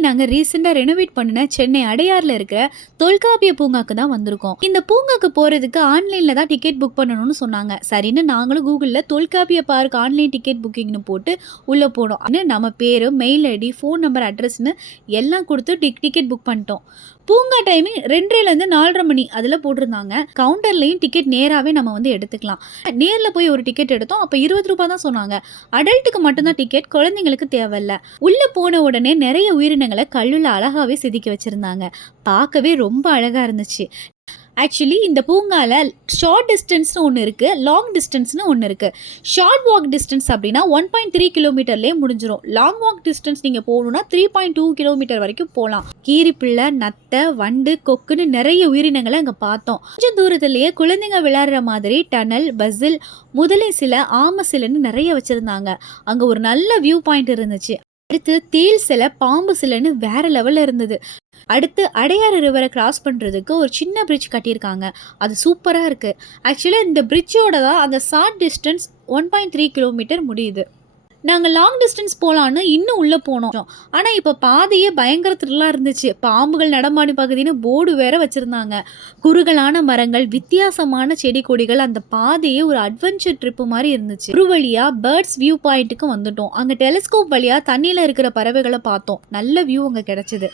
இன்னைக்கு நாங்க ரீசெண்டா ரெனோவேட் பண்ணுன சென்னை அடையார்ல இருக்கிற தொல்காப்பிய பூங்காக்கு தான் வந்திருக்கோம். இந்த பூங்காக்கு போறதுக்கு ஆன்லைன்ல தான் டிக்கெட் புக் பண்ணணும்னு சொன்னாங்க. சரின்னு நாங்களும் கூகுள்ல தொல்காப்பிய பார்க் ஆன்லைன் டிக்கெட் புக்கிங்னு போட்டு உள்ள போனோம். நம்ம பேரு, மெயில் ஐடி, ஃபோன் நம்பர், அட்ரஸ்ன்னு எல்லாம் கொடுத்து டிக்கெட் புக் பண்ணிட்டோம். பூங்கா டைமிங் 2:30லேருந்து 4:30 மணி அதில் போட்டிருந்தாங்க. கவுண்டர்லையும் டிக்கெட் நேராகவே நம்ம வந்து எடுத்துக்கலாம். நேரில் போய் ஒரு டிக்கெட் எடுத்தோம். அப்போ 20 ரூபாய் தான் சொன்னாங்க. அடல்ட்டுக்கு மட்டும்தான் டிக்கெட், குழந்தைங்களுக்கு தேவையில்ல. உள்ள போன உடனே நிறைய உயிரினங்களை கல்லுல அழகாவே செதுக்கி வச்சிருந்தாங்க. பார்க்கவே ரொம்ப அழகா இருந்துச்சு. ஆக்சுவலி இந்த பூங்கால ஷார்ட் டிஸ்டன்ஸ்னு ஒன்று இருக்குது, லாங் டிஸ்டன்ஸ்னு ஒன்று இருக்குது. ஷார்ட் வாக் டிஸ்டன்ஸ் அப்படின்னா 1.3 கிலோமீட்டர்லேயே முடிஞ்சிடும். லாங் வாக் டிஸ்டன்ஸ் நீங்கள் போகணுன்னா 3.2 கிலோமீட்டர் வரைக்கும் போகலாம். கீரிப்பிள்ளை, நத்தை, வண்டு, கொக்குன்னு நிறைய உயிரினங்களை அங்கே பார்த்தோம். கொஞ்சம் தூரத்துலேயே குழந்தைங்க விளையாடுற மாதிரி டனல், பசில், முதலை சிலை, ஆமை சிலைன்னு நிறைய வச்சுருந்தாங்க. அங்கே ஒரு நல்ல வியூ பாயிண்ட் இருந்துச்சு. அடுத்து தேல் சிலை, பாம்பு சிலைன்னு வேற லெவலில் இருந்தது. அடுத்து அடையாறு ரிவரை கிராஸ் பண்ணுறதுக்கு ஒரு சின்ன பிரிட்ஜ் கட்டியிருக்காங்க. அது சூப்பராக இருக்குது. ஆக்சுவலாக இந்த பிரிட்ஜோட தான் அந்த ஷார்ட் டிஸ்டன்ஸ் 1.3 கிலோமீட்டர் முடியுது. நாங்கள் லாங் டிஸ்டன்ஸ் போகலான்னு இன்னும் உள்ளே போனோம். ஆனால் இப்போ பாதையே பயங்கர த்ரில்லாக இருந்துச்சு. பாம்புகள் நடமாடும் பகுதின்னு போர்டு வேற வச்சுருந்தாங்க. குறுகலான மரங்கள், வித்தியாசமான செடி கொடிகள், அந்த பாதையே ஒரு அட்வென்ச்சர் ட்ரிப்பு மாதிரி இருந்துச்சு. ஒரு வழியாக பேர்ட்ஸ் வியூ பாயிண்ட்டுக்கு வந்துட்டோம். அங்கே டெலிஸ்கோப் வழியாக தண்ணியில் இருக்கிற பறவைகளை பார்த்தோம். நல்ல வியூ அங்கே கிடச்சிது.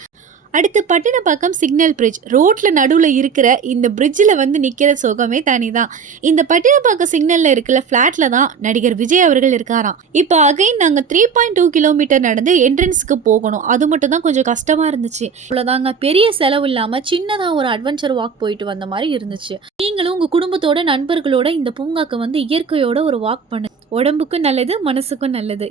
அடுத்து பட்டினப்பாக்கம் சிக்னல் பிரிட்ஜ். ரோட்ல நடுவில் இருக்கிற இந்த பிரிட்ஜில் வந்து நிற்கிற சுகமே தனி தான். இந்த பட்டினப்பாக்கம் சிக்னலில் இருக்கிற ஃப்ளாட்டில் தான் நடிகர் விஜய் அவர்கள் இருக்காராம். இப்போ அகைன் நாங்கள் 3.2 கிலோமீட்டர் நடந்து என்ட்ரன்ஸுக்கு போகணும். அது மட்டும் தான் கொஞ்சம் கஷ்டமாக இருந்துச்சு. அவ்வளோதாங்க, பெரிய செலவு இல்லாமல் சின்னதாக ஒரு அட்வென்ச்சர் வாக் போயிட்டு வந்த மாதிரி இருந்துச்சு. நீங்களும் உங்கள் குடும்பத்தோட, நண்பர்களோட இந்த பூங்காக்கு வந்து இயற்கையோட ஒரு வாக் பண்ணு. உடம்புக்கும் நல்லது, மனசுக்கும் நல்லது.